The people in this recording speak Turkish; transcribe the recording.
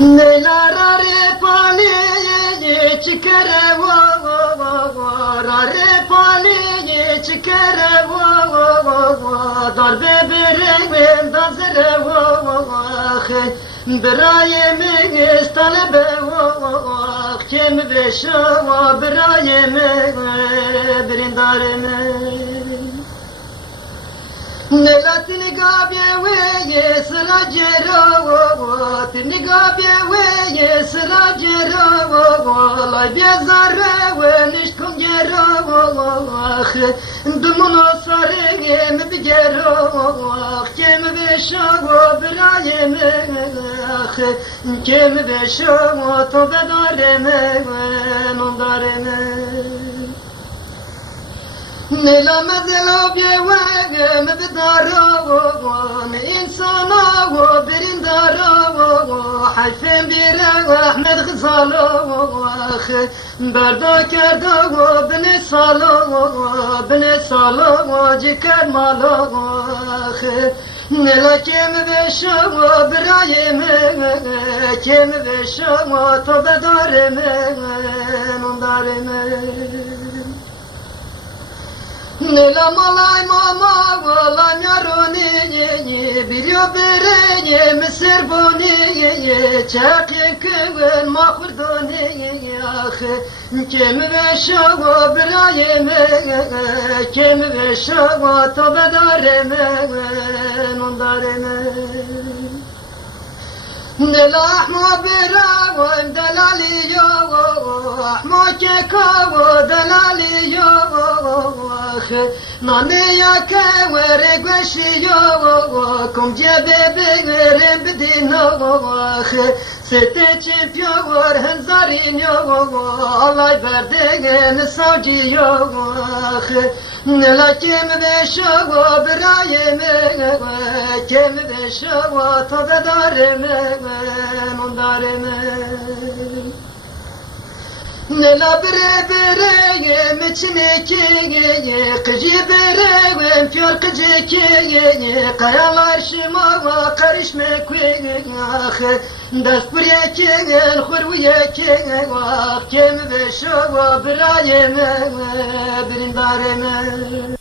Nelarare paniye çıkare rare paniye çıkare darbe berem dazre برای استال به کم بشوا برای بریندار نلات نگابی وی سراجرو نگابی وی سراجرو لای بیزار و نشکم جرو دمونو سارم بگرو کم بشوا برای کم بشوا تو بدارم نندارم نیلا مزلو بیوگم بدارم انسانا و بریندارم حیفم بیره احمد غزالو بردا کرده و بن سالو جکر مالو نیلا کم بشوا برایم کم بشوا تو بدارم نندارم Nela malay mama malay yaroni biliyor bere Mısır boni çakın kıvın mahurdoni kim ve şava birayem kim ve şava tabedarem ondarem Nela ahma bira delali yo ahma keka delali yo Nane ya kevere güeşiyo kum cebe beğerim bidino Sete çipiyor henzarin yo alay verdiğin savcıyo Nela kim beşo birayim kim beşo tabedarım ondarım Nela bire içine ki kıcı bire kör kıcı ki kayalar şıma karışma kuyah dast buraya ki hurviye ki kim beşo birayım birindarım